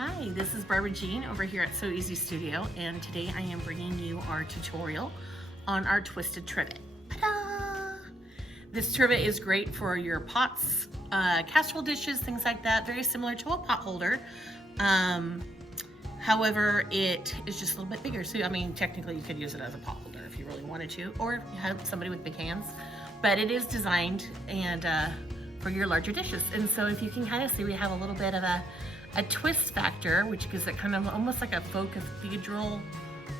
Hi, this is Barbara Jean over here at So Easy Studio, and today I am bringing you our tutorial on our Twisted Trivet. Ta-da! This trivet is great for your pots, casserole dishes, things like that. Very similar to a pot holder. However, it is just a little bit bigger. So, I mean, technically you could use it as a pot holder if you really wanted to, or if you have somebody with big hands. But it is designed and for your larger dishes. And so if you can kind of see, we have a little bit of a twist factor, which gives it kind of almost like a faux cathedral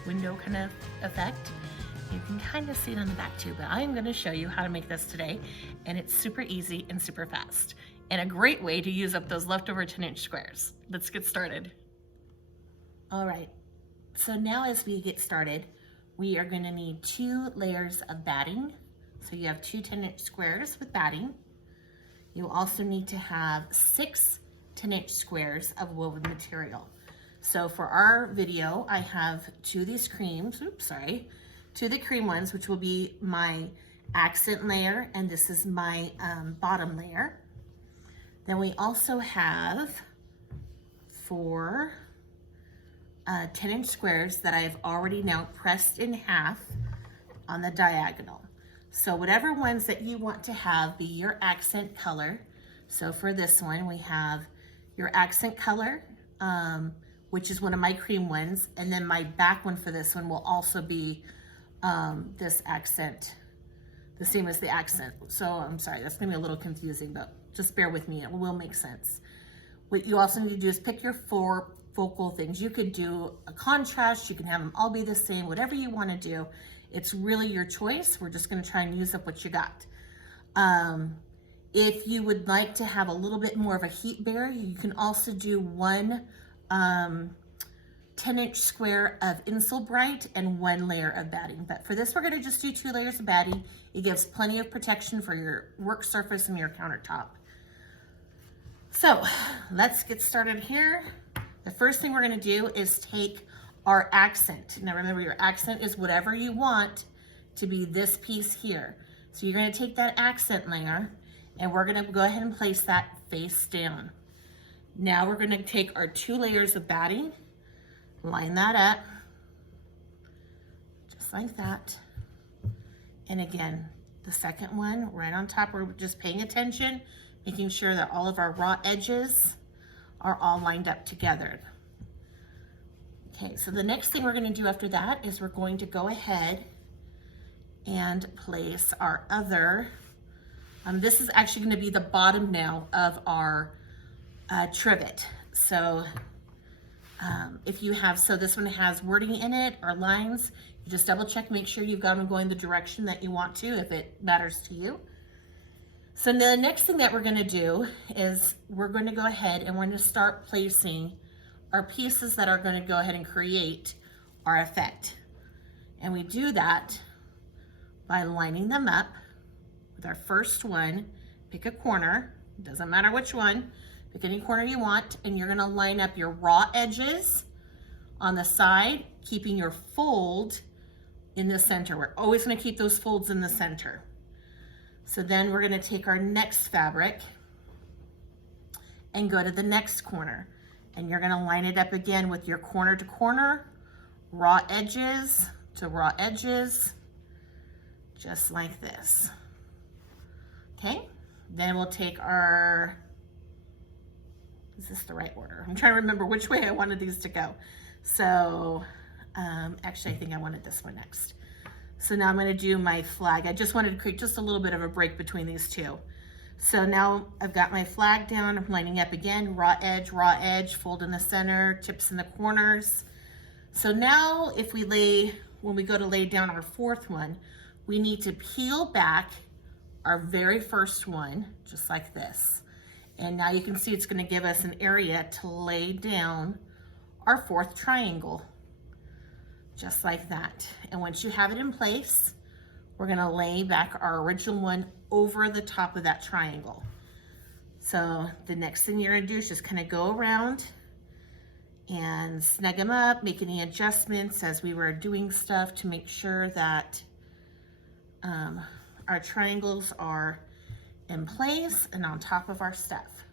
window kind of effect. You can kind of see it on the back too, but I am going to show you how to make this today, and it's super easy and super fast, and a great way to use up those leftover 10-inch squares. Let's get started. All right, so now as we get started, we are going to need 2 layers of batting. So you have 2 10-inch squares with batting. You'll also need to have 6 10-inch squares of woven material. So for our video, I have 2 of these creams, 2 of the cream ones, which will be my accent layer, and this is my bottom layer. Then we also have 4 10-inch squares that I've already now pressed in half on the diagonal. So whatever ones that you want to have be your accent color. So for this one, we have your accent color, which is one of my cream ones, and then my back one for this one will also be this accent, the same as the accent. So I'm sorry, that's gonna be a little confusing, but just bear with me, it will make sense. What you also need to do is pick your 4 focal things. You could do a contrast, you can have them all be the same, whatever you wanna do. It's really your choice. We're just gonna try and use up what you got. If you would like to have a little bit more of a heat barrier, you can also do 1 10-inch square of Insole Bright and 1 layer of batting. But for this, we're gonna just do 2 layers of batting. It gives plenty of protection for your work surface and your countertop. So let's get started here. The first thing we're gonna do is take our accent. Now remember, your accent is whatever you want to be this piece here. So you're gonna take that accent layer and we're gonna go ahead and place that face down. Now we're gonna take our 2 layers of batting, line that up, just like that. And again, the second one right on top, we're just paying attention, making sure that all of our raw edges are all lined up together. Okay, so the next thing we're gonna do after that is we're going to go ahead and place our other, this is actually gonna be the bottom now of our trivet. So if you have, so this one has wording in it or lines, you just double check, make sure you've got them going the direction that you want to, if it matters to you. So the next thing that we're gonna do is we're gonna go ahead and we're gonna start placing our pieces that are gonna go ahead and create our effect. And we do that by lining them up with our first one. Pick a corner, doesn't matter which one, pick any corner you want, and you're gonna line up your raw edges on the side, keeping your fold in the center. We're always gonna keep those folds in the center. So then we're gonna take our next fabric and go to the next corner. And you're gonna line it up again with your corner to corner, raw edges to raw edges, just like this. Okay, then we'll take our, is this the right order? I'm trying to remember which way I wanted these to go. So actually I think I wanted this one next. So now I'm gonna do my flag. I just wanted to create just a little bit of a break between these 2. So now I've got my flag down, I'm lining up again, raw edge, fold in the center, tips in the corners. So now if we when we go to lay down our 4th one, we need to peel back our very first one, just like this. And now you can see it's gonna give us an area to lay down our 4th triangle, just like that. And once you have it in place, we're gonna lay back our original one over the top of that triangle. So the next thing you're gonna do is just kind of go around and snug them up, make any adjustments as we were doing stuff to make sure that our triangles are in place and on top of our stuff.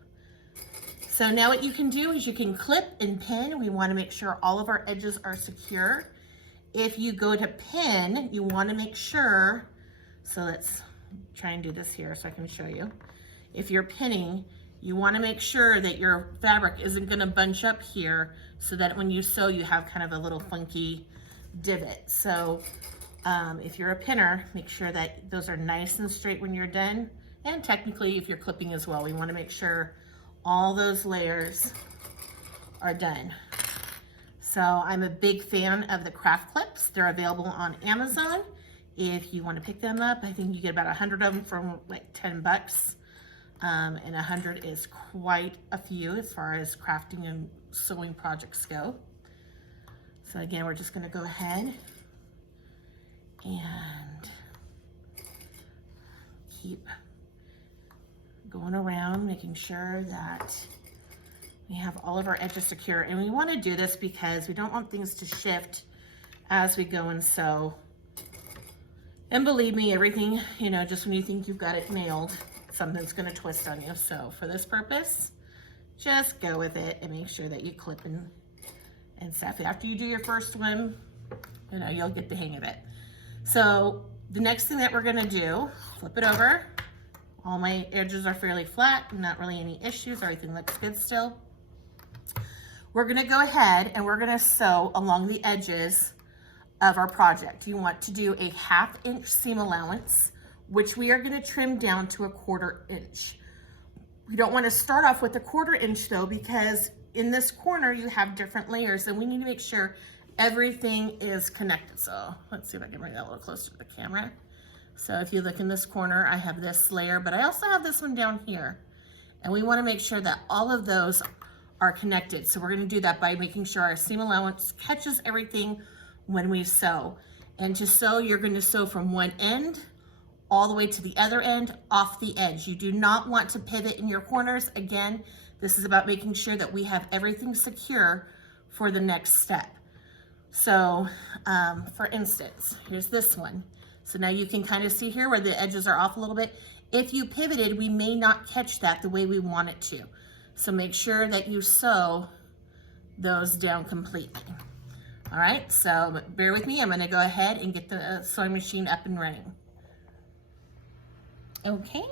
So now what you can do is you can clip and pin. We want to make sure all of our edges are secure. If you go to pin, you want to make sure, so let's try and do this here so I can show you. If you're pinning, you want to make sure that your fabric isn't going to bunch up here so that when you sew you have kind of a little funky divot. So if you're a pinner, make sure that those are nice and straight when you're done. And technically if you're clipping as well, we want to make sure all those layers are done. So I'm a big fan of the craft clips. They're available on Amazon. If you want to pick them up, I think you get about 100 of them for like 10 bucks. And 100 is quite a few as far as crafting and sewing projects go. So again, we're just going to go ahead and keep going around, making sure that we have all of our edges secure. And we want to do this because we don't want things to shift as we go and sew. And believe me, everything, you know, just when you think you've got it nailed, something's going to twist on you. So for this purpose, just go with it and make sure that you clip and stuff. After you do your first one, you know, you'll get the hang of it. So the next thing that we're going to do, flip it over. All my edges are fairly flat, not really any issues, everything looks good still. We're gonna go ahead and we're gonna sew along the edges of our project. You want to do a 1/2 inch seam allowance, which we are gonna trim down to a 1/4 inch. We don't wanna start off with a 1/4 inch though, because in this corner you have different layers and we need to make sure everything is connected. So let's see if I can bring that a little closer to the camera. So if you look in this corner, I have this layer, but I also have this one down here. And we want to make sure that all of those are connected. So we're going to do that by making sure our seam allowance catches everything when we sew. And to sew, you're going to sew from one end all the way to the other end off the edge. You do not want to pivot in your corners. Again, this is about making sure that we have everything secure for the next step. So for instance, here's this one. So now you can kind of see here where the edges are off a little bit. If you pivoted, we may not catch that the way we want it to. So make sure that you sew those down completely. All right, so bear with me. I'm gonna go ahead and get the sewing machine up and running. Okay,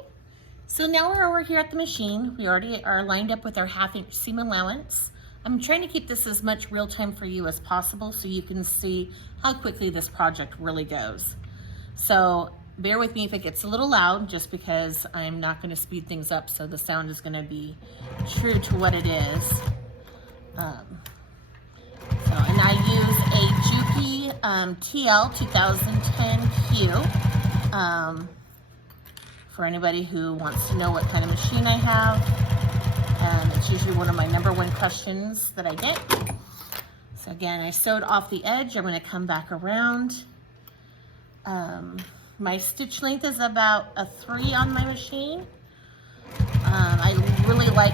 so now we're over here at the machine. We already are lined up with our 1/2 inch seam allowance. I'm trying to keep this as much real time for you as possible so you can see how quickly this project really goes. So bear with me if it gets a little loud, just because I'm not going to speed things up, so the sound is going to be true to what it is. And I use a Juki TL 2010Q. For anybody who wants to know what kind of machine I have, it's usually one of my #1 questions that I get. So again, I sewed off the edge. I'm going to come back around. My stitch length is about a 3 on my machine. I really like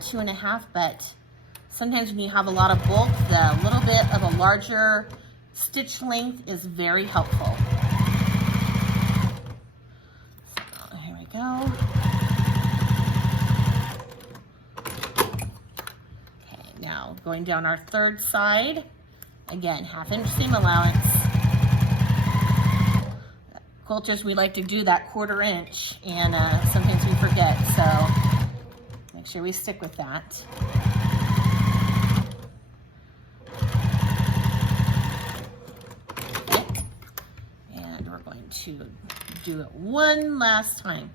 2.5, but sometimes when you have a lot of bulk, the little bit of a larger stitch length is very helpful. So here we go. Okay, now going down our third side, again, 1/2 inch seam allowance. Quilters, we like to do that 1/4 inch, and sometimes we forget, so make sure we stick with that. Okay. And we're going to do it one last time.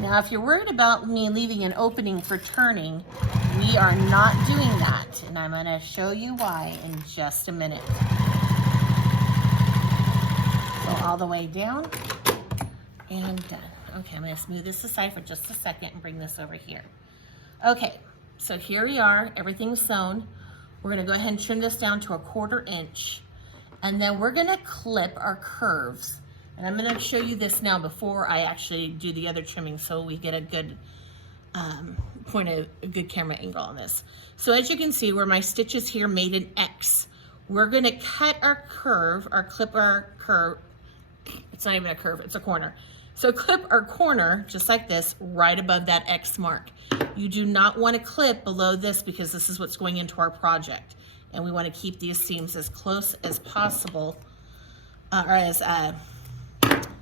Now, if you're worried about me leaving an opening for turning, we are not doing that, and I'm going to show you why in just a minute. Go all the way down and done. Okay, I'm going to smooth this aside for just a second and bring this over here. Okay, so here we are, everything's sewn. We're going to go ahead and trim this down to a 1/4 inch, and then we're going to clip our curves. And I'm going to show you this now before I actually do the other trimming, so we get a good a good camera angle on this. So as you can see, where my stitches here made an X, we're going to cut our curve, or clip our curve. It's not even a curve, it's a corner. So clip our corner, just like this, right above that X mark. You do not want to clip below this because this is what's going into our project. And we want to keep these seams as close as possible, or as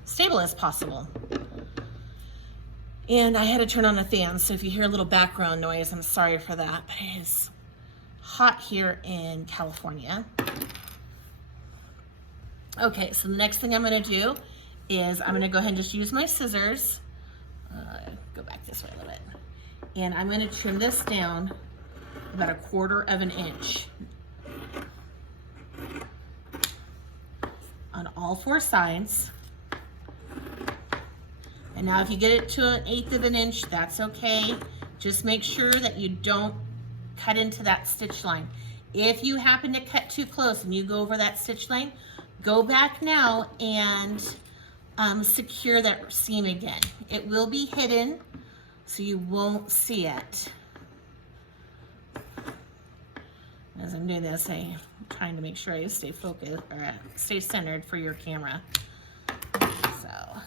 stable as possible. And I had to turn on the fan, so if you hear a little background noise, I'm sorry for that, but it is hot here in California. Okay, so the next thing I'm going to do is I'm going to go ahead and just use my scissors. Go back this way a little bit. And I'm going to trim this down about 1/4 of an inch on all 4 sides. And now if you get it to 1/8 of an inch, that's okay. Just make sure that you don't cut into that stitch line. If you happen to cut too close and you go over that stitch line, go back now and secure that seam again. It will be hidden, so you won't see it. As I'm doing this, I'm trying to make sure I stay focused, or stay centered for your camera. So,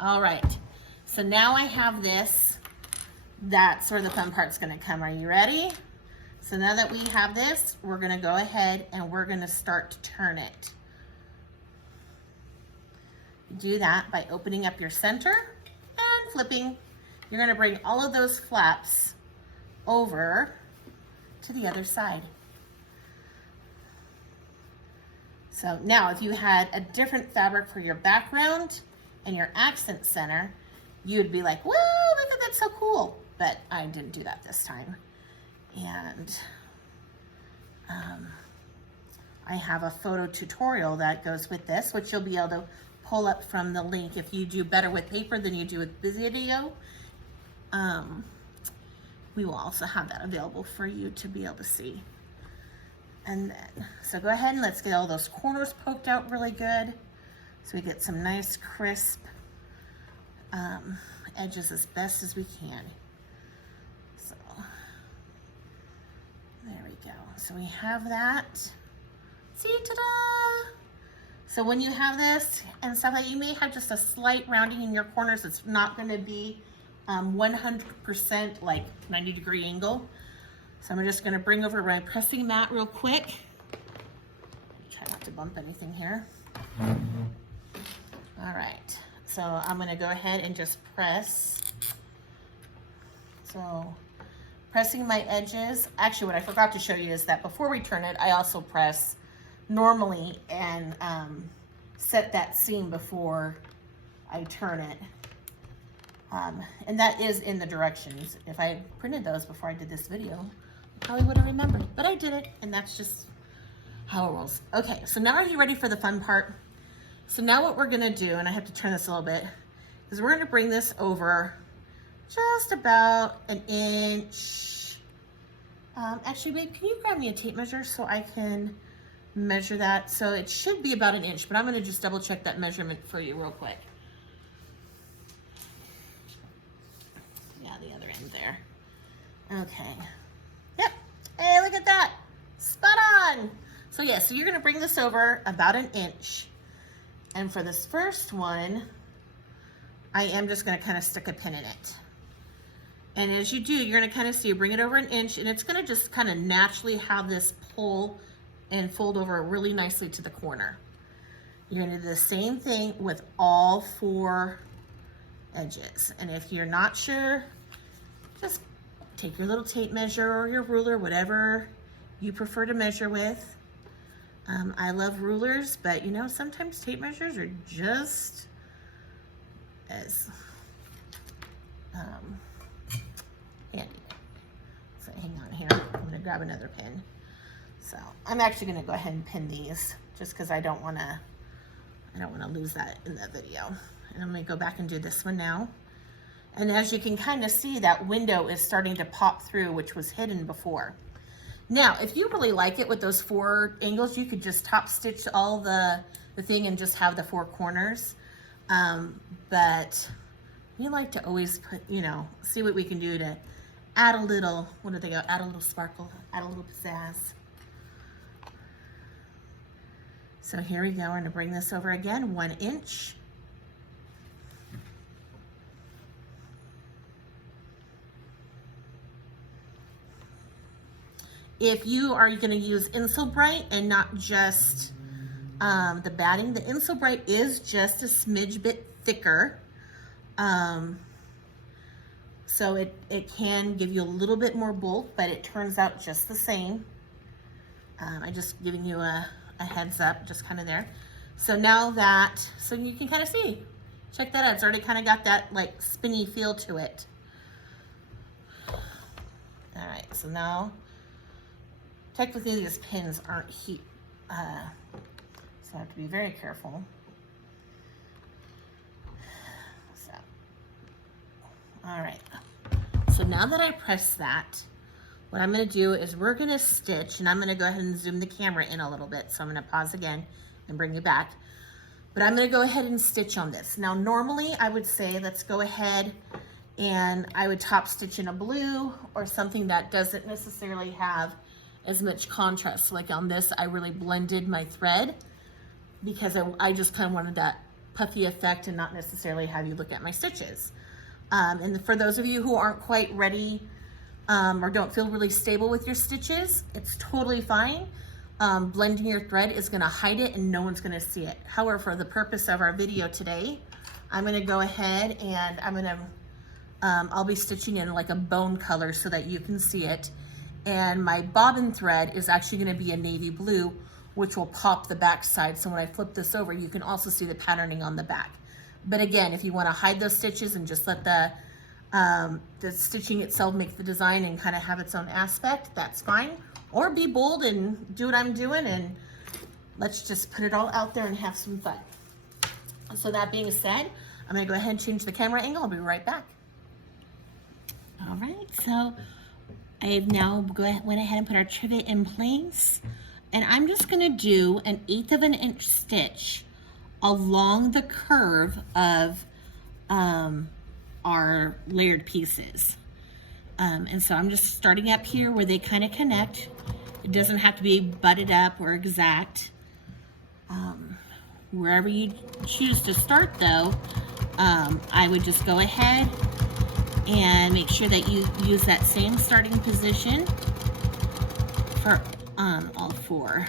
all right. So now I have this. That's where the fun part's gonna come. Are you ready? So now that we have this, we're gonna go ahead and we're gonna start to turn it. Do that by opening up your center and flipping. You're gonna bring all of those flaps over to the other side. So now if you had a different fabric for your background and your accent center, you would be like, whoa, look at that, so cool. But I didn't do that this time. And I have a photo tutorial that goes with this, which you'll be able to pull up from the link. If you do better with paper than you do with video, we will also have that available for you to be able to see. And then, so go ahead and let's get all those corners poked out really good so we get some nice crisp edges as best as we can. So there we go. So we have that. See, ta-da! So when you have this and stuff like that, you may have just a slight rounding in your corners. It's not going to be 100% like 90-degree angle. So I'm just going to bring over my pressing mat real quick. Try not to bump anything here. All right. So I'm going to go ahead and just press. So pressing my edges. Actually, what I forgot to show you is that before we turn it, I also press normally and set that seam before I turn it. And that is in the directions. If I printed those before I did this video, I probably would have remembered, but I did it, and that's just how it rolls. Okay, so now are you ready for the fun part? So now what we're gonna do, and I have to turn this a little bit, is we're gonna bring this over just about 1 inch. Actually, babe, can you grab me a tape measure so I can measure that? So it should be about 1 inch, but I'm gonna just double check that measurement for you real quick. Yeah, the other end there. Okay. Yep. Hey, look at that. Spot on. So yeah, so you're gonna bring this over about 1 inch. And for this first one, I am just gonna kind of stick a pin in it. And as you do, you're gonna kind of see, bring it over 1 inch, and it's gonna just kind of naturally have this pull and fold over really nicely to the corner. You're gonna do the same thing with all 4 edges. And if you're not sure, just take your little tape measure or your ruler, whatever you prefer to measure with. I love rulers, but you know, sometimes tape measures are just as handy. So hang on here, I'm gonna grab another pin. So I'm actually gonna go ahead and pin these just because I don't wanna lose that in the video. And I'm gonna go back and do this one now. And as you can kind of see, that window is starting to pop through, which was hidden before. Now, if you really like it with those 4 angles, you could just top stitch all the thing and just have the 4 corners. But we like to always put, you know, see what we can do to add a little, what do they go, add a little sparkle, add a little pizzazz. So here we go, we're gonna bring this over again, 1 inch. If you are going to use Insulbright and not just the batting, the Insulbright is just a smidge bit thicker. So it can give you a little bit more bulk, but it turns out just the same. I'm just giving you a heads up, just kind of there. So now that, so you can kind of see, check that out. It's already kind of got that like spinny feel to it. All right, so now, technically these pins aren't heat, so I have to be very careful. So, all right. So now that I press that, what I'm gonna do is we're gonna stitch, and I'm gonna go ahead and zoom the camera in a little bit. So I'm gonna pause again and bring you back. But I'm gonna go ahead and stitch on this. Now, normally I would say, let's go ahead and I would top stitch in a blue or something that doesn't necessarily have as much contrast. Like on this, I really blended my thread because I just kind of wanted that puffy effect and not necessarily have you look at my stitches. And for those of you who aren't quite ready or don't feel really stable with your stitches, it's totally fine. Blending your thread is gonna hide it and no one's gonna see it. However, for the purpose of our video today, I'm gonna go ahead and I'll be stitching in like a bone color so that you can see it. And my bobbin thread is actually gonna be a navy blue, which will pop the back side. So when I flip this over, you can also see the patterning on the back. But again, if you wanna hide those stitches and just let the stitching itself make the design and kind of have its own aspect, that's fine. Or be bold and do what I'm doing, and let's just put it all out there and have some fun. So that being said, I'm gonna go ahead and change the camera angle. I'll be right back. All right, so I've now went ahead and put our trivet in place, and I'm just gonna do an 1/8 of an inch stitch along the curve of our layered pieces. And so I'm just starting up here where they kind of connect. It doesn't have to be butted up or exact. Wherever you choose to start though, I would just go ahead and make sure that you use that same starting position for all 4.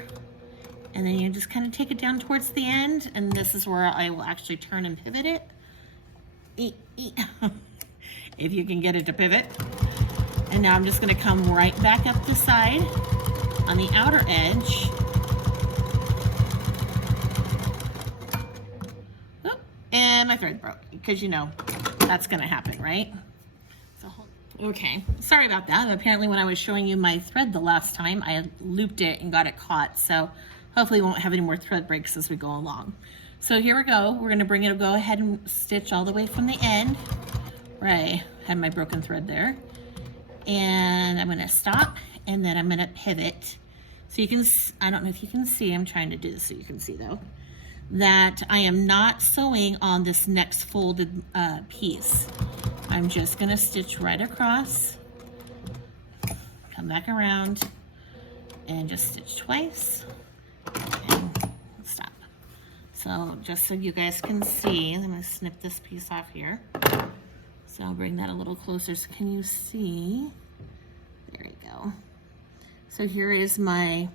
And then you just kind of take it down towards the end, and this is where I will actually turn and pivot it. If you can get it to pivot. And now I'm just gonna come right back up the side on the outer edge. Oh, and my thread broke, because you know, that's gonna happen, right? So, okay, sorry about that. Apparently when I was showing you my thread the last time, I looped it and got it caught. So hopefully we won't have any more thread breaks as we go along. So here we go. We're gonna go ahead and stitch all the way from the end. Right, had my broken thread there. And I'm gonna stop, and then I'm gonna pivot. So you can, I don't know if you can see, I'm trying to do this so you can see though, that I am not sewing on this next folded piece. I'm just gonna stitch right across, come back around, and just stitch twice, and stop. So just so you guys can see, I'm gonna snip this piece off here. So I'll bring that a little closer. So can you see? There we go. So here is my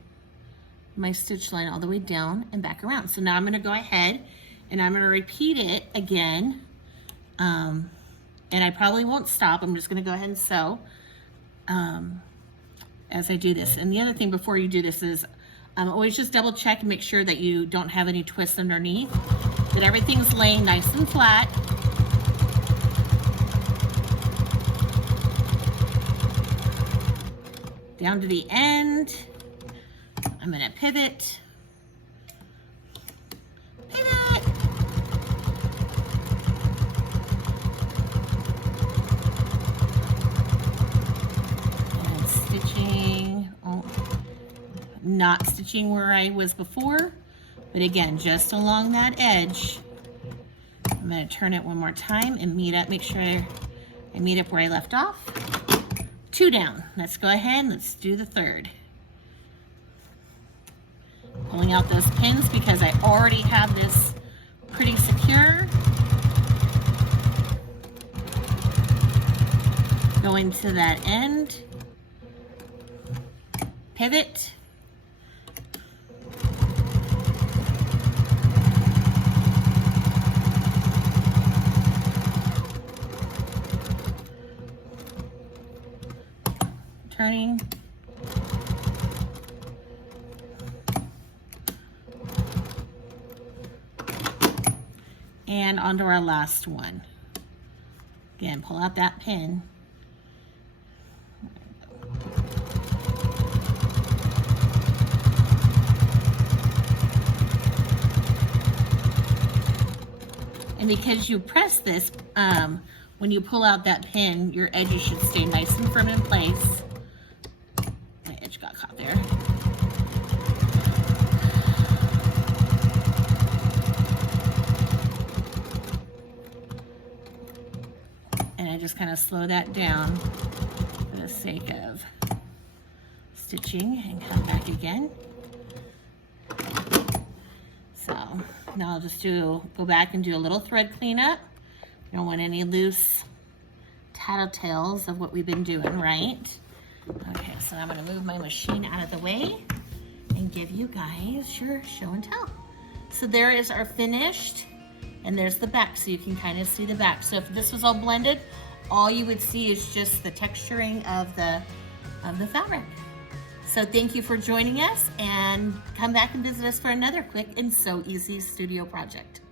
stitch line all the way down and back around. So now I'm gonna go ahead and I'm gonna repeat it again. And I probably won't stop. I'm just gonna go ahead and sew as I do this. And the other thing before you do this is always just double check and make sure that you don't have any twists underneath, that everything's laying nice and flat. Down to the end, I'm gonna pivot, and stitching, not stitching where I was before, but again, just along that edge. I'm gonna turn it one more time and meet up, make sure I meet up where I left off. 2 down. Let's go ahead and let's do the 3rd. Pulling out those pins because I already have this pretty secure. Going to that end. pivot. Turning. And onto our last one. Again, pull out that pin. And because you press this, when you pull out that pin, your edges should stay nice and firm in place. My edge got caught there. And I just kind of slow that down for the sake of stitching and come back again. So now I'll just go back and do a little thread cleanup. You don't want any loose tattletales of what we've been doing, right? Okay, so I'm gonna move my machine out of the way and give you guys your show and tell. So there is our finished, and there's the back, so you can kind of see the back. So if this was all blended, all you would see is just the texturing of the fabric. So thank you for joining us, and come back and visit us for another quick and so easy studio project.